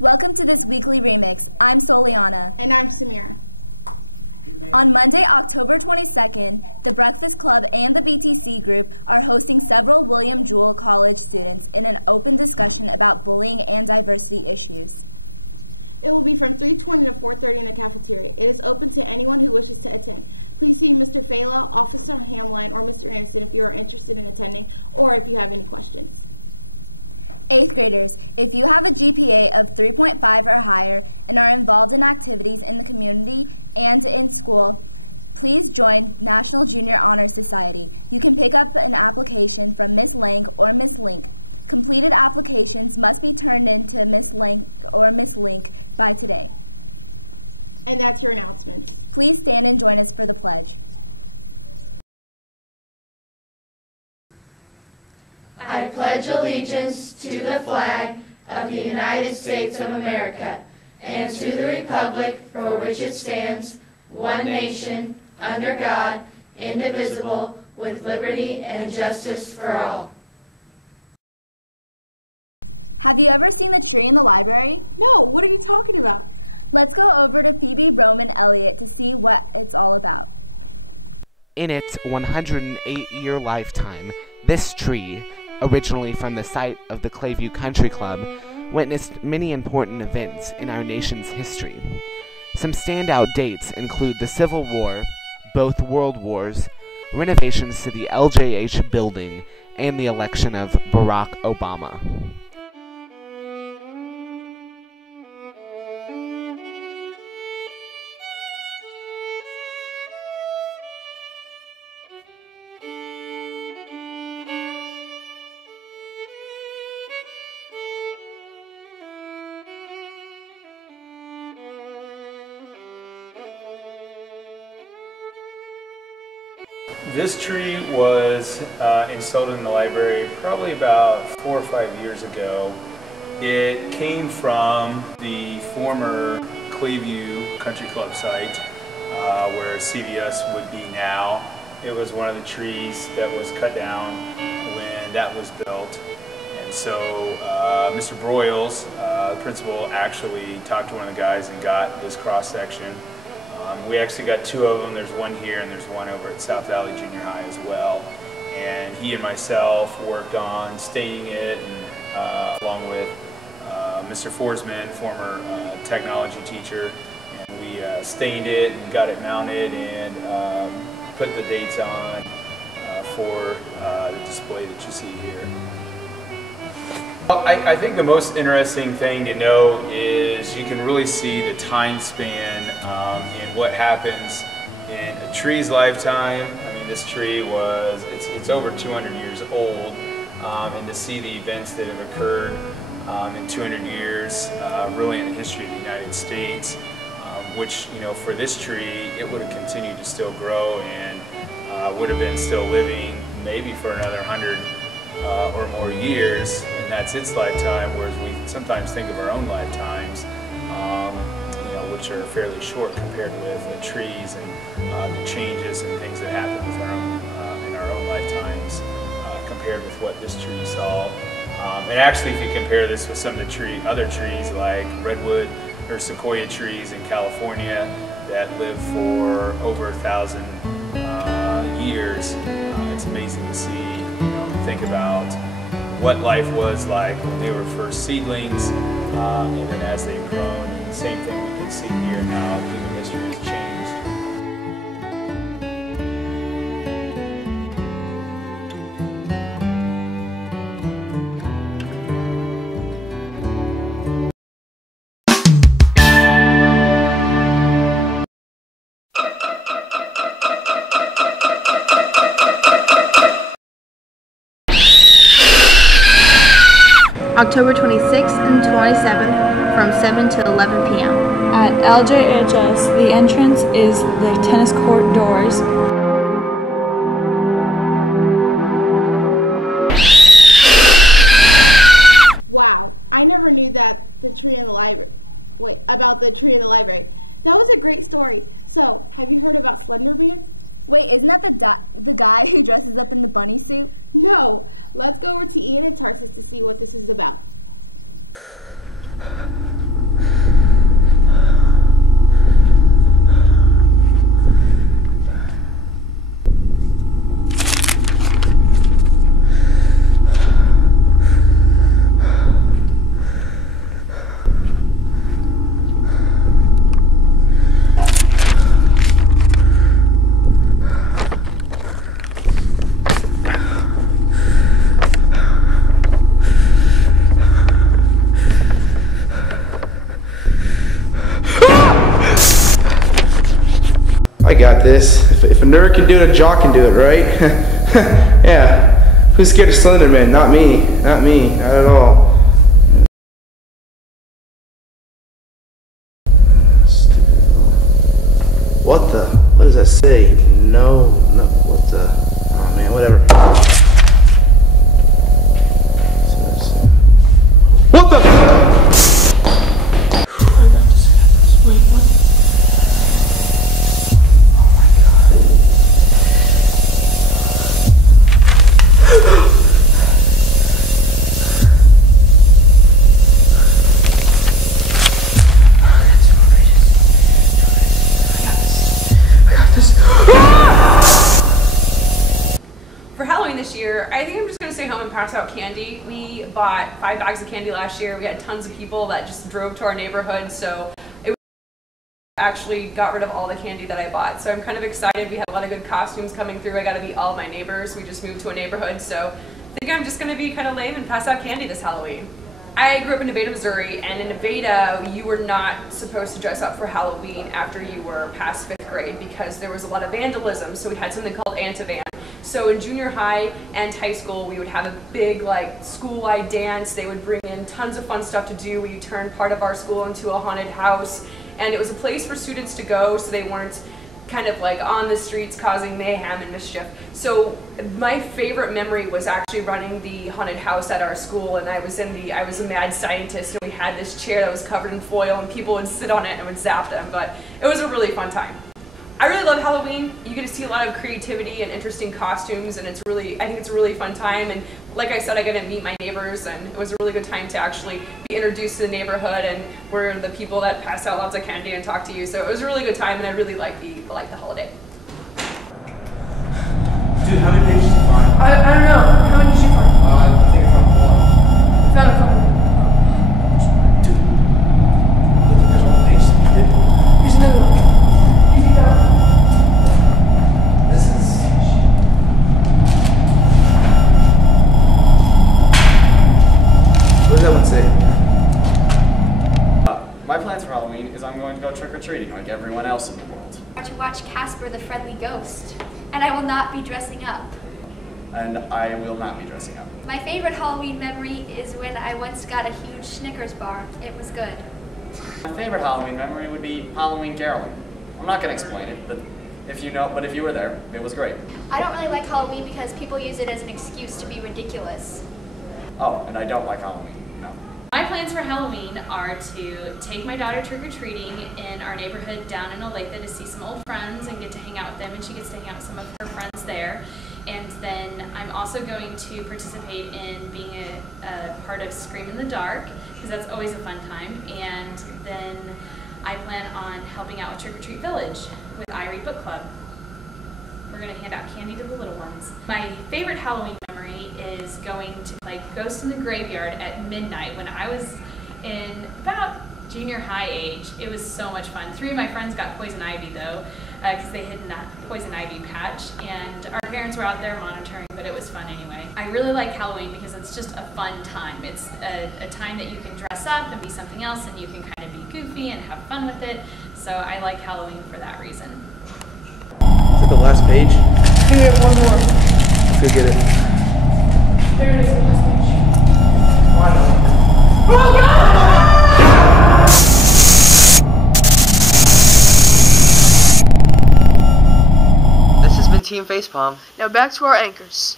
Welcome to this weekly remix. I'm Soliana. And I'm Samira. On Monday, October 22nd, the Breakfast Club and the BTC Group are hosting several William Jewell College students in an open discussion about bullying and diversity issues. It will be from 3:20 to 4:30 in the cafeteria. It is open to anyone who wishes to attend. Please see Mr. Fela, Officer Hamline, or Mr. Anderson if you are interested in attending or if you have any questions. 8th graders, if you have a GPA of 3.5 or higher and are involved in activities in the community and in school, please join National Junior Honor Society. You can pick up an application from Miss Lang or Miss Link. Completed applications must be turned in to Miss Lang or Miss Link by today. And that's your announcements. Please stand and join us for the pledge. I pledge allegiance to the flag of the United States of America and to the republic for which it stands, one nation, under God, indivisible, with liberty and justice for all. Have you ever seen the tree in the library? No, what are you talking about? Let's go over to Phoebe Roman Elliott to see what it's all about. In its 108-year lifetime, this tree, originally from the site of the Clayview Country Club, witnessed many important events in our nation's history. Some standout dates include the Civil War, both World Wars, renovations to the LJH building, and the election of Barack Obama. This tree was installed in the library probably about 4 or 5 years ago. It came from the former Clayview Country Club site where CVS would be now. It was one of the trees that was cut down when that was built. And so Mr. Broyles, the principal, actually talked to one of the guys and got this cross section. We actually got 2 of them. There's one here and there's one over at South Valley Junior High as well. And he and myself worked on staining it, and, along with Mr. Forsman, former technology teacher. And we stained it and got it mounted and put the dates on for the display that you see here. I think the most interesting thing to know is you can really see the time span in what happens in a tree's lifetime. I mean, this tree it's over 200 years old, and to see the events that have occurred in 200 years, really in the history of the United States, which, you know, for this tree, it would have continued to still grow and would have been still living maybe for another 100 or more years, and that's its lifetime, whereas we sometimes think of our own lifetimes, you know, which are fairly short compared with the trees and the changes and things that happen with in our own lifetimes compared with what this tree saw. And actually, if you compare this with some of the other trees like redwood or sequoia trees in California that live for over 1,000 years, it's amazing to see. Think about what life was like when they were first seedlings, and then as they've grown. And the same thing we can see here, how human history has changed. October 26th and 27th from 7 to 11 p.m. At LJHS, the entrance is the tennis court doors. Wow, I never knew that the tree in the library. Wait, about the tree in the library. That was a great story. So, have you heard about Slender Man? Wait, isn't that the guy who dresses up in the bunny suit? No. Let's go over to Ian and Tarsus to see what this is about. I got this. If a nerd can do it, a jock can do it, right? Yeah. Who's scared of Slender Man? Not me. Not me. Not at all. What the? What does that say? No, what the? Oh man, whatever. What the? Wait, what? Oh my god. For Halloween this year, I think I'm just going to stay home and pass out candy. We bought 5 bags of candy last year. We had tons of people that just drove to our neighborhood, so it actually got rid of all the candy that I bought. So I'm kind of excited. We had a lot of good costumes coming through. I got to meet all of my neighbors. We just moved to a neighborhood, so I think I'm just going to be kind of lame and pass out candy this Halloween. I grew up in Nevada, Missouri, and in Nevada, you were not supposed to dress up for Halloween after you were past 5th grade because there was a lot of vandalism, so we had something called Antivan. So in junior high and high school, we would have a big school-wide dance. They would bring in tons of fun stuff to do. We turned part of our school into a haunted house, and it was a place for students to go so they weren't kind of on the streets causing mayhem and mischief. So my favorite memory was actually running the haunted house at our school, and I was a mad scientist, and we had this chair that was covered in foil and people would sit on it and would zap them, but it was a really fun time. I really love Halloween. You get to see a lot of creativity and interesting costumes, and I think it's a really fun time, and like I said, I got to meet my neighbors, and it was a really good time to actually be introduced to the neighborhood, and we're the people that pass out lots of candy and talk to you, so it was a really good time, and I really like the holiday. Dude, how many pages did you find? I don't know. How many did you find? I think I found 1. Found a couple. Dude, look, there's all the pages. Here's another one. This is... What does that one say? My plans for Halloween is I'm going to go trick-or-treating like everyone else in the world. To watch Casper the Friendly Ghost, and I will not be dressing up. And I will not be dressing up. My favorite Halloween memory is when I once got a huge Snickers bar. It was good. My favorite Halloween memory would be Halloween caroling. I'm not going to explain it, but if you were there, it was great. I don't really like Halloween because people use it as an excuse to be ridiculous. Oh, and I don't like Halloween. No. My plans for Halloween are to take my daughter trick-or-treating in our neighborhood down in Olathe to see some old friends and get to hang out with them, and she gets to hang out with some of her friends there. And then I'm also going to participate in being a part of Scream in the Dark, because that's always a fun time. And then I plan on helping out with Trick or Treat Village with Irie Book Club. We're going to hand out candy to the little ones. My favorite Halloween memory is going to play Ghost in the Graveyard at midnight when I was in about junior high age. It was so much fun. 3 of my friends got poison ivy though, because they hid in that poison ivy patch, and our parents were out there monitoring, but it was fun anyway. I really like Halloween because it's just a fun time. It's a time that you can dress up and be something else, and you can kind of be goofy and have fun with it. So I like Halloween for that reason. Is it the last page? I think we have one more. Let's go get it. There it is, the last page. Why not? Oh God! This has been Team Facepalm. Now back to our anchors.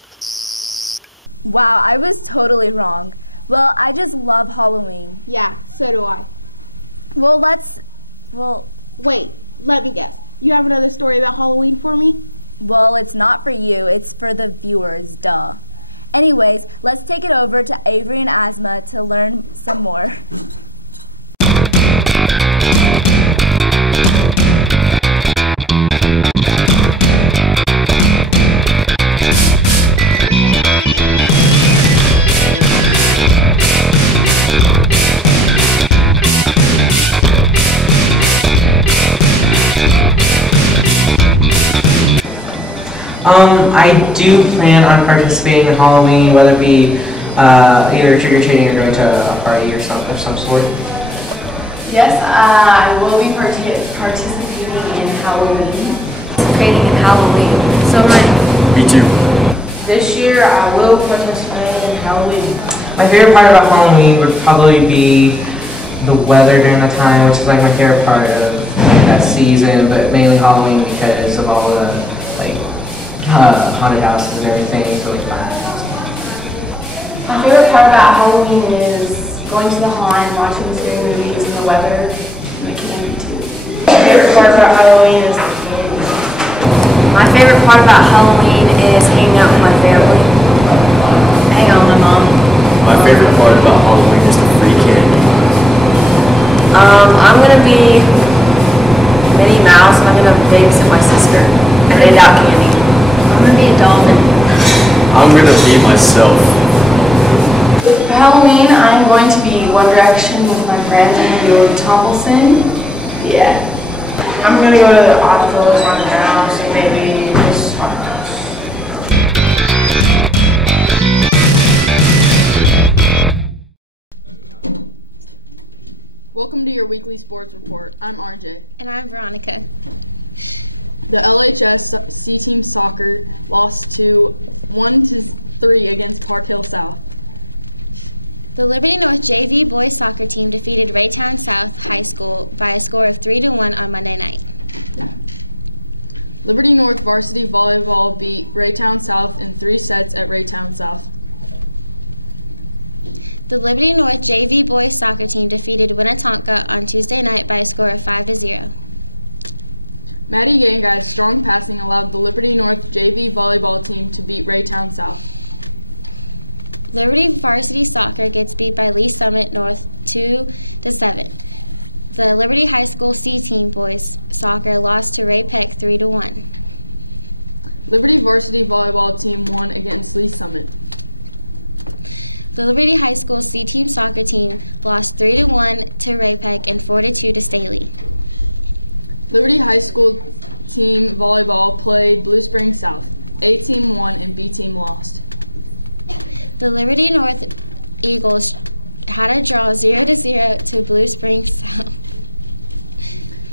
Wow, I was totally wrong. Well, I just love Halloween. Yeah, so do I. Well, Wait, let me guess. You have another story about Halloween for me? well, it's not for you, it's for the viewers, duh. Anyways, let's take it over to Avery and Asma to learn some more. I do plan on participating in Halloween, whether it be either trick-or-treating or going to a party of some sort. Yes, I will be participating in Halloween. participating in Halloween. So am I. Me too. This year I will participate in Halloween. My favorite part about Halloween would probably be the weather during the time, which is like my favorite part of that season, but mainly Halloween because of all the like haunted houses and everything. It's really fun. My favorite part about Halloween is going to the haunt, watching the scary movies, and the weather, and the candy too. My favorite part about Halloween is the candy. My favorite part about Halloween is hanging out with my family. Hang on, my mom. My favorite part about Halloween is the free candy. I'm gonna be Minnie Mouse, and I'm gonna babysit my sister and hand out candy. I'm gonna be a dolphin. I'm gonna be myself. For Halloween, I'm going to be One Direction with my friend Andrew Thompson. Yeah. I'm going to go to the Oddfellows haunted house and maybe this haunted house. Welcome to your weekly sports report. I'm RJ. And I'm Veronica. The LHS C-Team Soccer lost 1-3 against Park Hill South. The Liberty North JV boys soccer team defeated Raytown South High School by a score of 3-1 on Monday night. Liberty North varsity volleyball beat Raytown South in 3 sets at Raytown South. The Liberty North JV boys soccer team defeated Winnetonka on Tuesday night by a score of 5-0. Maddie Ganguy's strong passing allowed the Liberty North JV volleyball team to beat Raytown South. Liberty varsity soccer gets beat by Lee Summit North 2-7. The Liberty High School C-Team boys soccer lost to Ray Peck 3-1. Liberty varsity volleyball team won against Lee Summit. The Liberty High School C-Team soccer team lost 3-1 to Ray Peck and 4-2 to Staley. Liberty High School team volleyball played Blue Springs South. A team won and B team lost. The Liberty North Eagles had a draw 0-0 to Blue Springs South.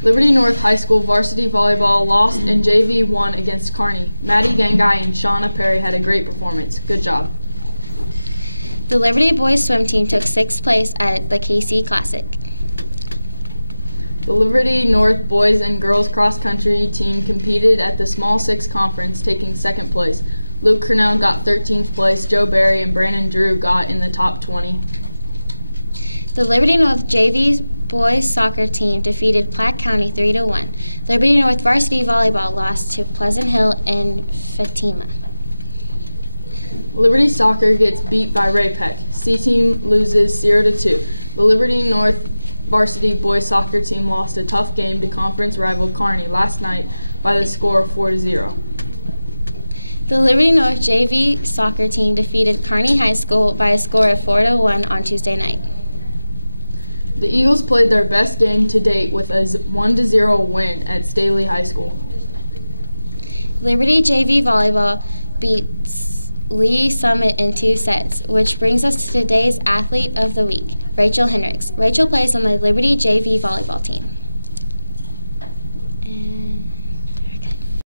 Liberty North High School varsity volleyball lost and JV won against Kearney. Maddie Ganguy and Shauna Perry had a great performance. Good job. The Liberty boys swim team took 6th place at the KC Classic. The Liberty North boys and girls cross country team competed at the Small Six Conference, taking 2nd place. Luke Cornell got 13th place. Joe Barry and Brandon Drew got in the top 20. The Liberty North JV boys soccer team defeated Platte County 3-1. Liberty North varsity volleyball lost to Pleasant Hill and Fatima. Liberty soccer gets beat by Ray Peck. C-Team loses 0-2. The Liberty North varsity boys soccer team lost a tough game to conference rival Kearney last night by the score of 4-0. The Liberty North JV soccer team defeated Kearney High School by a score of 4-1 on Tuesday night. The Eagles played their best game to date with a 1-0 win at Staley High School. Liberty JV volleyball beats Lee Summit in 2 sets, which brings us to today's Athlete of the Week, Rachel Hendricks. Rachel plays on the Liberty JV volleyball team.